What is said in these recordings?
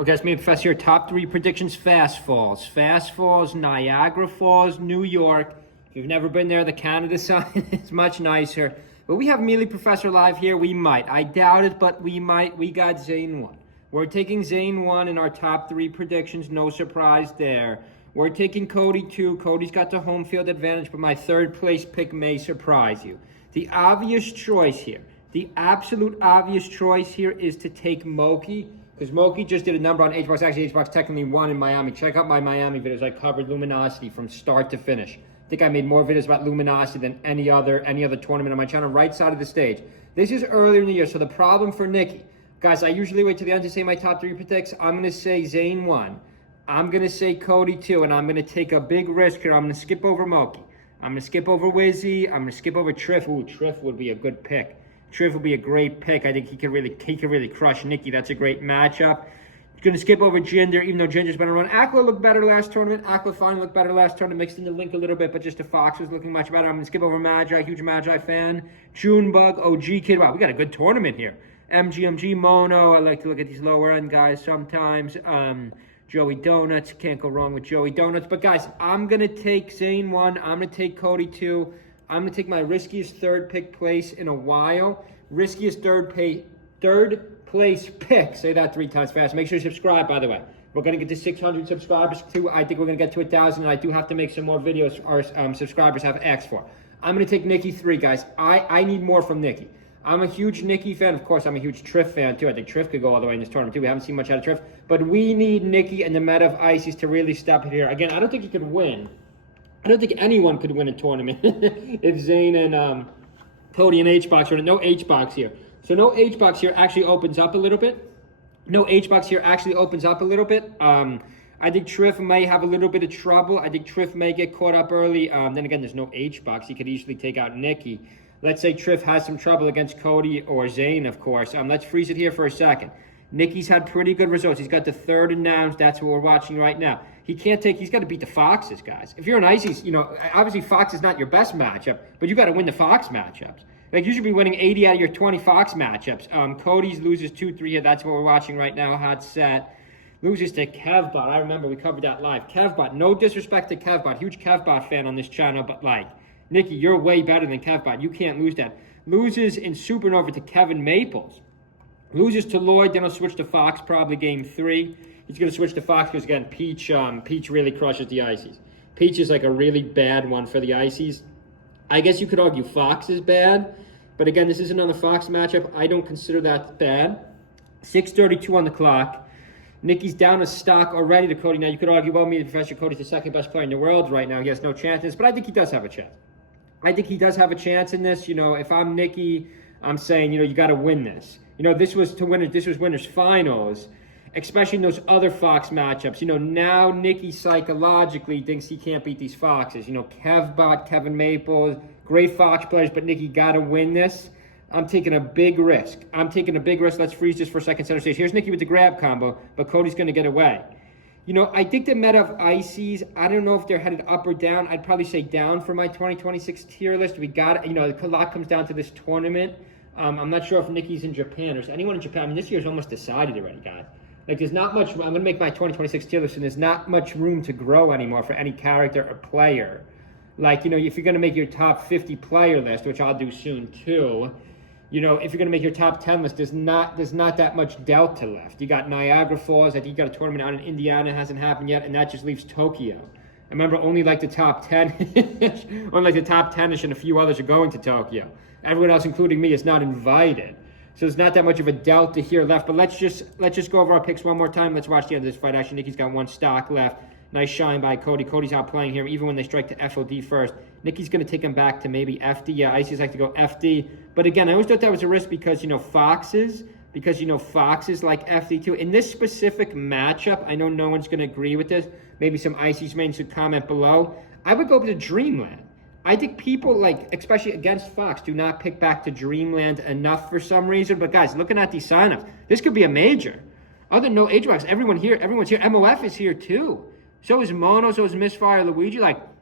Okay, it's me, Professor here. Top 3 predictions, Fast Falls. Fast Falls, Niagara Falls, New York. If you've never been there, the Canada sign is much nicer. But we have Mealy Professor live here. We might. I doubt it, but we might. We got Zane 1. We're taking Zane 1 in our top 3 predictions. No surprise there. We're taking Cody 2. Cody's got the home field advantage, but my third place pick may surprise you. The obvious choice here, the absolute obvious choice here is to take Moki. Because Moki just did a number on HBox. Actually, HBox technically won in Miami. Check out my Miami videos. I covered Luminosity from start to finish. I think I made more videos about Luminosity than any other tournament on my channel. Right side of the stage. This is earlier in the year, so the problem for Nikki. Guys, I usually wait to the end to say my top 3 predicts. I'm going to say Zane 1. I'm going to say Cody 2. And I'm going to take a big risk here. I'm going to skip over Moki. I'm going to skip over Wizzy. I'm going to skip over Triff. Ooh, Triff would be a good pick. Triff will be a great pick. I think he could really crush Nikki. That's a great matchup. Going to skip over Jinder, even though Jinder's better run. Aqua looked better last tournament. Aqua finally looked better last tournament. Mixed in the link a little bit, but just the Fox was looking much better. I'm going to skip over Magi. Huge Magi fan. Junebug, OG Kid. Wow, we got a good tournament here. MG Mono. I like to look at these lower end guys sometimes. Joey Donuts. Can't go wrong with Joey Donuts. But guys, I'm going to take Zane 1. I'm going to take Cody 2. I'm going to take my riskiest third pick place in a while. Riskiest third place pick. Say that 3 times fast. Make sure you subscribe, by the way. We're going to get to 600 subscribers, too. I think we're going to get to 1,000, and I do have to make some more videos our subscribers have asked for. I'm going to take Nikki 3, guys. I need more from Nikki. I'm a huge Nikki fan. Of course, I'm a huge Triff fan, too. I think Triff could go all the way in this tournament, too. We haven't seen much out of Triff. But we need Nikki and the meta of Ices to really step it here. Again, I don't think he could win. I don't think anyone could win a tournament if Zane and Cody and HBox are no HBox here. So no HBox here actually opens up a little bit. No HBox here actually opens up a little bit. I think Triff may have a little bit of trouble. I think Triff may get caught up early. Then again, there's no HBox. He could easily take out Nikki. Let's say Triff has some trouble against Cody or Zane, of course. Let's freeze it here for a second. Nikki's had pretty good results. He's got the 3rd announced. That's what we're watching right now. He's got to beat the Foxes, guys. If you're an Ices, obviously Fox is not your best matchup, but you got to win the Fox matchups. Like, you should be winning 80 out of your 20 Fox matchups. Cody's loses 2-3 here. That's what we're watching right now. Hot set. Loses to Kevbot. I remember we covered that live. Kevbot. No disrespect to Kevbot. Huge Kevbot fan on this channel, but Nikki, you're way better than Kevbot. You can't lose that. Loses in Supernova to Kevin Maples. Loses to Lloyd, then he'll switch to Fox probably game 3. He's going to switch to Fox because, again, Peach really crushes the Ices. Peach is like a really bad one for the Ices. I guess you could argue Fox is bad, but again, this isn't on the Fox matchup. I don't consider that bad. 6:32 on the clock. Nikki's down a stock already to Cody. Now, you could argue, well, me, Professor Cody's the 2nd best player in the world right now. He has no chance in this, but I think he does have a chance. I think he does have a chance in this. If I'm Nikki, I'm saying, you got to win this. This was winners finals, especially in those other Fox matchups. Now Nikki psychologically thinks he can't beat these Foxes. Kevbot, Kevin Maples, great Fox players, but Nikki got to win this. I'm taking a big risk. Let's freeze this for a second, center stage. Here's Nikki with the grab combo, but Cody's going to get away. I think the meta of Ices, I don't know if they're headed up or down. I'd probably say down for my 2026 tier list. We got it. A lot comes down to this tournament. I'm not sure if Nikki's in Japan or anyone in Japan. This year's almost decided already, guys. There's not much. I'm going to make my 2026 tier list, and there's not much room to grow anymore for any character or player. If you're going to make your top 50 player list, which I'll do soon too, if you're going to make your top 10 list, there's not that much delta left. You got Niagara Falls. I think you got a tournament out in Indiana. It hasn't happened yet, and that just leaves Tokyo. I remember only the top 10, only the top 10ish, and a few others are going to Tokyo. Everyone else, including me, is not invited. So there's not that much of a delta here left. But let's just go over our picks one more time. Let's watch the end of this fight. Actually, Nikki's got 1 stock left. Nice shine by Cody. Cody's out playing here, even when they strike to FOD first. Nikki's going to take him back to maybe FD. Yeah, Ices like to go FD. But again, I always thought that was a risk because, Foxes like FD too. In this specific matchup, I know no one's going to agree with this. Maybe some Ices mains should comment below. I would go to Dreamland. I think people, especially against Fox, do not pick back to Dreamland enough for some reason. But guys, looking at these signups, this could be a major. Other than no HBox, everyone's here. MOF is here too. So is Mono, so is Misfire Luigi.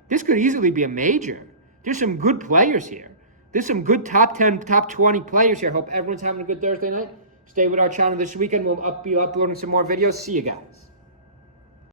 This could easily be a major. There's some good players here. There's some good top 10, top 20 players here. Hope everyone's having a good Thursday night. Stay with our channel this weekend. We'll be uploading some more videos. See you guys.